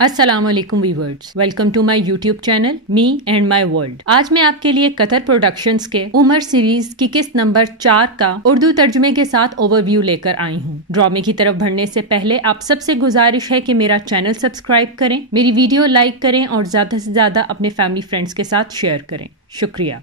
अस्सलाम वालेकुम viewers, welcome to my YouTube channel me and my world. आज मैं आपके लिए कतर प्रोडक्शंस के उमर सीरीज की किस्त नंबर 4 का उर्दू तर्जुमे के साथ ओवरव्यू लेकर आई हूँ। ड्रामे की तरफ बढ़ने से पहले आप सबसे गुजारिश है कि मेरा चैनल सब्सक्राइब करें, मेरी वीडियो लाइक करें और ज्यादा से ज्यादा अपने फैमिली फ्रेंड्स के साथ शेयर करें। शुक्रिया।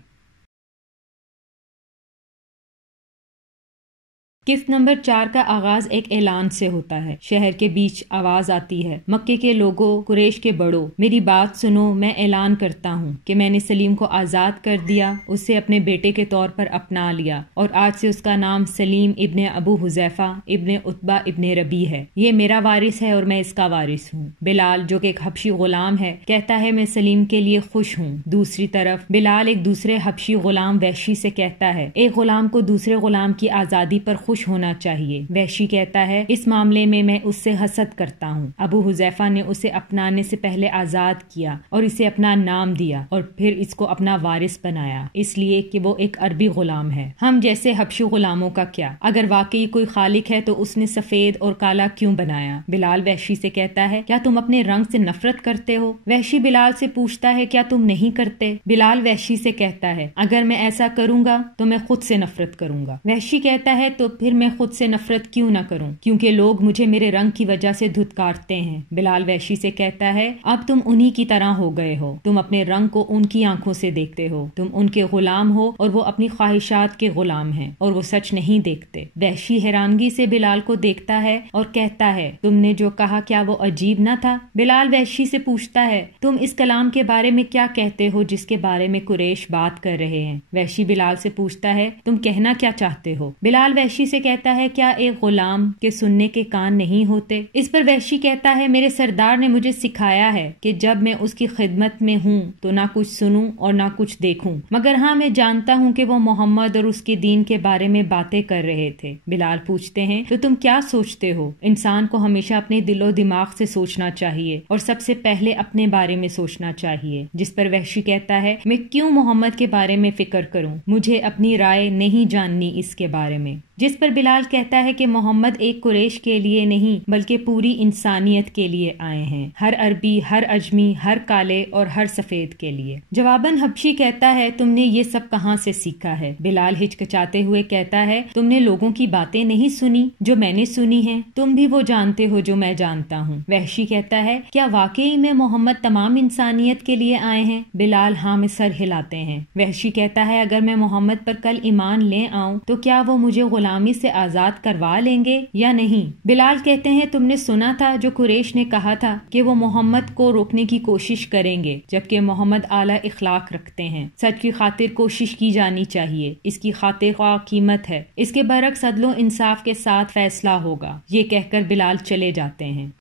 किस्त नंबर 4 का आगाज एक ऐलान से होता है। शहर के बीच आवाज आती है, मक्के के लोगों, कुरैश के बड़ों, मेरी बात सुनो। मैं ऐलान करता हूँ कि मैंने सलीम को आजाद कर दिया, उसे अपने बेटे के तौर पर अपना लिया और आज से उसका नाम सलीम इब्ने अबू हुजैफा इब्ने उतबा इब्ने रबी है। ये मेरा वारिस है और मैं इसका वारिस हूँ। बिलाल जो कि एक हबशी गुलाम है कहता है मैं सलीम के लिए खुश हूँ। दूसरी तरफ बिलाल एक दूसरे हबशी गुलाम वहशी से कहता है एक गुलाम को दूसरे गुलाम की आजादी पर खुश होना चाहिए। वहशी कहता है इस मामले में मैं उससे हसद करता हूँ। अबू हुजैफा ने उसे अपनाने से पहले आजाद किया और इसे अपना नाम दिया और फिर इसको अपना वारिस बनाया, इसलिए कि वो एक अरबी गुलाम है। हम जैसे हबशी गुलामों का क्या? अगर वाकई कोई खालिक है तो उसने सफेद और काला क्यों बनाया? बिलाल वहशी से कहता है क्या तुम अपने रंग से नफरत करते हो? वहशी बिलाल से पूछता है क्या तुम नहीं करते? बिलाल वहशी से कहता है अगर मैं ऐसा करूंगा तो मैं खुद से नफरत करूंगा। वहशी कहता है तो फिर मैं खुद से नफरत क्यों ना करूं, क्योंकि लोग मुझे मेरे रंग की वजह से धुतकारते हैं। बिलाल वहशी से कहता है अब तुम उन्हीं की तरह हो गए हो, तुम अपने रंग को उनकी आंखों से देखते हो, तुम उनके गुलाम हो और वो अपनी ख्वाहिशात के गुलाम हैं और वो सच नहीं देखते। वहशी हैरानगी से बिलाल को देखता है और कहता है तुमने जो कहा क्या वो अजीब न था? बिलाल वहशी से पूछता है तुम इस कलाम के बारे में क्या कहते हो जिसके बारे में कुरैश बात कर रहे हैं? वहशी बिलाल से पूछता है तुम कहना क्या चाहते हो? बिलाल वहशी से कहता है क्या एक गुलाम के सुनने के कान नहीं होते? इस पर वहशी कहता है मेरे सरदार ने मुझे सिखाया है कि जब मैं उसकी खिदमत में हूँ तो ना कुछ सुनूं और ना कुछ देखूं, मगर हाँ मैं जानता हूँ कि वो मोहम्मद और उसके दीन के बारे में बातें कर रहे थे। बिलाल पूछते हैं तो तुम क्या सोचते हो? इंसान को हमेशा अपने दिलो दिमाग से सोचना चाहिए और सबसे पहले अपने बारे में सोचना चाहिए। जिस पर वहशी कहता है मैं क्यों मोहम्मद के बारे में फिक्र करूं, मुझे अपनी राय नहीं जाननी इसके बारे में। जिस पर बिलाल कहता है कि मोहम्मद एक कुरैश के लिए नहीं बल्कि पूरी इंसानियत के लिए आए हैं, हर अरबी, हर अजमी, हर काले और हर सफेद के लिए। जवाबन हबशी कहता है तुमने ये सब कहाँ से सीखा है? बिलाल हिचकिचाते हुए कहता है तुमने लोगों की बातें नहीं सुनी जो मैंने सुनी है, तुम भी वो जानते हो जो मैं जानता हूँ। वहशी कहता है क्या वाकई में मोहम्मद तमाम इंसानियत के लिए आए हैं? बिलाल हाँ में सर हिलाते हैं। वहशी कहता है अगर मैं मोहम्मद पर कल ईमान ले आऊं तो क्या वो मुझे गुलामी से आजाद करवा लेंगे या नहीं? बिलाल कहते हैं तुमने सुना था जो कुरैश ने कहा था कि वो मोहम्मद को रोकने की कोशिश करेंगे, जबकि मोहम्मद आला इखलाक रखते हैं। सच की खातिर कोशिश की जानी चाहिए, इसकी खातिर ख्वाह कीमत है, इसके बरक्स अदलो इंसाफ के साथ फैसला होगा। ये कहकर बिलाल चले जाते हैं।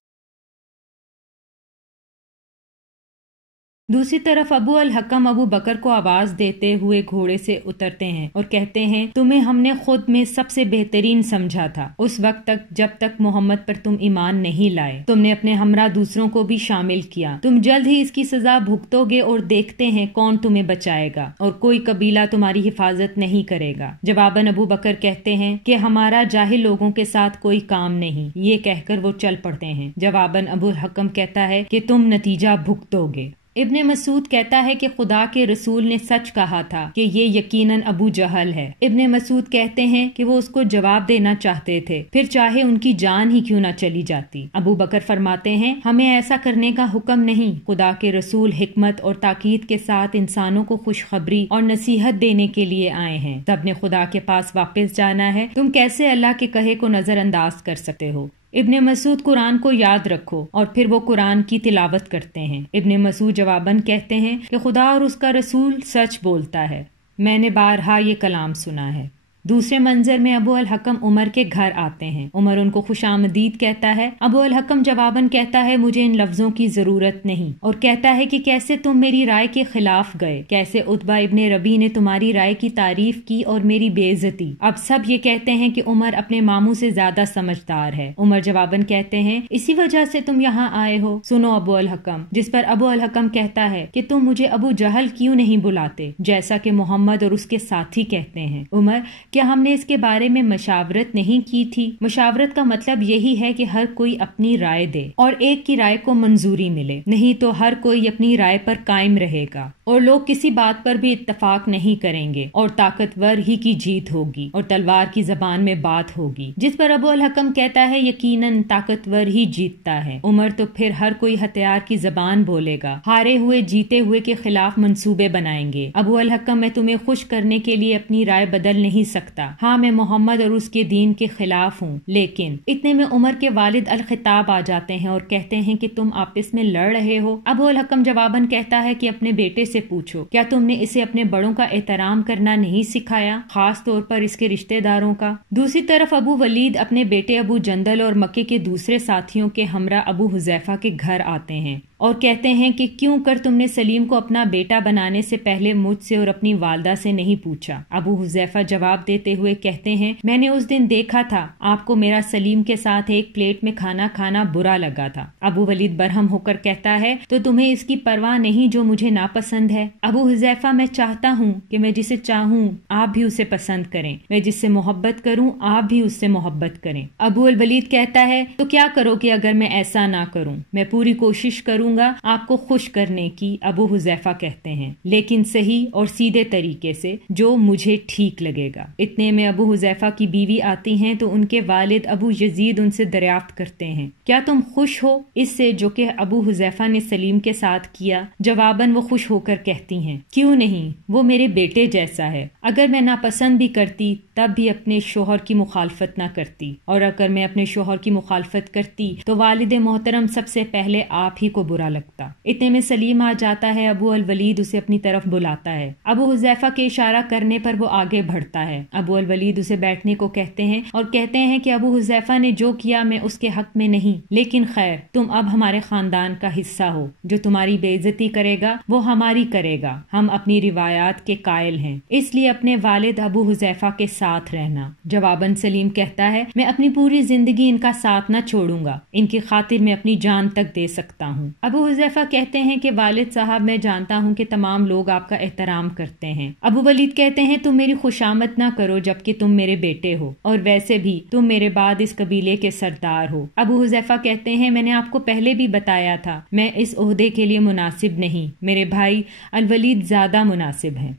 दूसरी तरफ अबू अल हकम अबू बकर को आवाज देते हुए घोड़े से उतरते हैं और कहते हैं तुम्हें हमने खुद में सबसे बेहतरीन समझा था उस वक्त तक जब तक मोहम्मद पर तुम ईमान नहीं लाए। तुमने अपने हमरा दूसरों को भी शामिल किया। तुम जल्द ही इसकी सजा भुगतोगे और देखते हैं कौन तुम्हें बचाएगा और कोई कबीला तुम्हारी हिफाजत नहीं करेगा। जवाबन अबू बकर कहते हैं कि हमारा जाहिल लोगों के साथ कोई काम नहीं। ये कहकर वो चल पड़ते हैं। जवाबन अबू हकम कहता है कि तुम नतीजा भुगतोगे। इब्ने मसूद कहता है कि खुदा के रसूल ने सच कहा था कि ये यकीनन अबू जहल है। इब्ने मसूद कहते हैं कि वो उसको जवाब देना चाहते थे, फिर चाहे उनकी जान ही क्यों ना चली जाती। अबू बकर फरमाते हैं हमें ऐसा करने का हुक्म नहीं। खुदा के रसूल हिकमत और ताकीद के साथ इंसानों को खुशखबरी और नसीहत देने के लिए आए हैं। सबने खुदा के पास वापस जाना है। तुम कैसे अल्लाह के कहे को नजरअंदाज कर सकते हो? इब्ने मसूद कुरान को याद रखो और फिर वो कुरान की तिलावत करते हैं। इब्ने मसूद जवाबन कहते हैं कि खुदा और उसका रसूल सच बोलता है, मैंने बारहा ये कलाम सुना है। दूसरे मंजर में अबू अल हकम उमर के घर आते हैं। उमर उनको खुशामदीद कहता है। अबू अल हकम जवाबन कहता है मुझे इन लफ्जों की जरूरत नहीं और कहता है कि कैसे तुम मेरी राय के खिलाफ गए, कैसे उतबा इब्ने रबी ने तुम्हारी राय की तारीफ की और मेरी बेइज्जती। अब सब ये कहते हैं कि उमर अपने मामू से ज्यादा समझदार है। उमर जवाबन कहते हैं इसी वजह से तुम यहाँ आए हो। सुनो अबू अल हकम। जिस पर अबू अल हकम कहता है कि तुम मुझे अबू जहल क्यों नहीं बुलाते जैसा कि मोहम्मद और उसके साथी कहते हैं। उमर کیا ہم نے اس کے بارے میں مشاورت نہیں کی تھی؟ مشاورت کا مطلب یہی ہے کہ ہر کوئی اپنی رائے دے اور ایک کی رائے کو منظوری ملے، نہیں تو ہر کوئی اپنی رائے پر قائم رہے گا اور لوگ کسی بات پر بھی اتفاق نہیں کریں گے اور طاقتور ہی کی جیت ہوگی اور تلوار کی زبان میں بات ہوگی، جس پر ابو الحکم کہتا ہے یقیناً طاقتور ہی جیتتا ہے۔ عمر تو پھر ہر کوئی ہتھیار کی زبان بولے گا، ہارے ہوئے جیتے ہوئے کے خلاف منصوبے بنائیں گے۔ ابو الحکم، میں تمہیں خوش کرنے کے لیے اپنی رائے بدل نہیں سکتا۔ ہاں، میں محمد اور اس کے دین کے خلاف ہوں، لیکن اتنے میں عمر کے والد الخطاب آ جاتے ہیں اور کہتے ہیں کہ تم آپس میں لڑ رہے ہو؟ ابو الحکم جواباً کہتا ہے کہ اپنے بیٹے سے پوچھو، کیا تم نے اسے اپنے بڑوں کا احترام کرنا نہیں سکھایا، خاص طور پر اس کے رشتہ داروں کا؟ دوسری طرف ابو ولید اپنے بیٹے ابو جندل اور مکے کے دوسرے ساتھیوں کے ہمراہ ابو حذیفہ کے گھر آتے ہیں اور کہتے ہیں کہ کیوں کر تم نے سلیم کو اپنا بیٹا بنانے سے پہلے مجھ سے اور اپنی والدہ سے نہیں پوچھا؟ ابو حذیفہ جواب دیتے ہوئے کہتے ہیں، میں نے اس دن دیکھا تھا آپ کو میرا سلیم کے ساتھ ایک پلیٹ میں کھانا کھانا برا لگا تھا۔ ابو ولید برہم ہو کر کہتا ہے، تو تمہیں اس کی پرواہ نہیں جو مجھے ناپسند ہے؟ ابو حذیفہ، میں چاہتا ہوں کہ میں جسے چاہوں آپ بھی اسے پسند کریں، میں جس سے محبت کروں آپ بھی اس سے محبت کریں۔ ابو الولید کہتا ہے، تو کیا کرو کہ اگر میں ایسا نہ کروں؟ میں پوری کوشش کروں گا آپ کو خوش کرنے کی، ابو حذیفہ کہتے ہیں، لیکن صحیح اور سیدھے طریقے سے جو مجھے ٹھیک لگے گا۔ اتنے میں ابو حذیفہ کی بیوی آتی ہیں تو ان کے والد ابو یزید ان سے دریافت کرتے ہیں، کیا تم خوش ہو اس سے جو کہ ابو حذیفہ نے سلیم کے ساتھ کیا؟ جواباً وہ خوش ہو کر کہتی ہیں، کیوں نہیں، وہ میرے بیٹے جیسا ہے۔ اگر میں ناپسند بھی کرتی تب بھی اپنے شوہر کی مخالفت نہ کرتی، اور اگر میں اپنے شوہر کی مخالفت کرتی تو والد محترم سب سے پہلے آپ ہی کو برا لگتا۔ اتنے میں سلیم آ جاتا ہے، ابو الولید اسے اپنی طرف بلاتا ہے۔ ابو حذیفہ کے اشارہ کرنے پر وہ آگے بڑھتا ہے۔ ابو الولید اسے بیٹھنے کو کہتے ہیں اور کہتے ہیں کہ ابو حذیفہ نے جو کیا میں اس کے حق میں نہیں، لیکن خیر، تم اب ہمارے خاندان کا حصہ ہو، جو تمہاری بے عزتی کرے گا وہ ہماری کرے گا، ہم اپنی روایات کے قائل ہیں، اس لیے اپنے والد ابو حذیفہ کے ساتھ رہنا۔ جواباً سلیم کہتا ہے، میں اپنی پوری زندگی ان کا ساتھ نہ چھوڑوں گا، ان کی خاطر میں اپنی جان تک دے سکتا ہوں۔ ابو حذیفہ کہتے ہیں کہ والد صاحب، میں جانتا ہوں کہ تمام لوگ آپ کا احترام کرتے ہیں۔ ابو ولید کہتے ہیں، تم میری خوشامد نہ کرو جبکہ تم میرے بیٹے ہو، اور ویسے بھی تم میرے بعد اس قبیلے کے سردار ہو۔ ابو حذیفہ کہتے ہیں، میں نے آپ کو پہلے بھی بتایا تھا میں اس عہدے کے لیے مناسب نہیں، میرے بھائی الولید زیادہ مناسب ہیں۔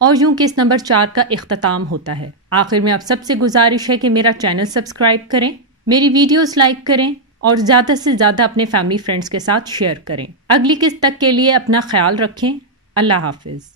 اور یوں کس نمبر 4 کا اختتام ہوتا ہے۔ آخر میں آپ سب سے گزارش ہے کہ میرا چینل سبسکرائب کریں، میری ویڈیوز لائک کریں اور زیادہ سے زیادہ اپنے فیملی فرینڈز کے ساتھ شیئر کریں۔ اگلی قسط تک کے لیے اپنا خیال رکھیں۔ اللہ حافظ۔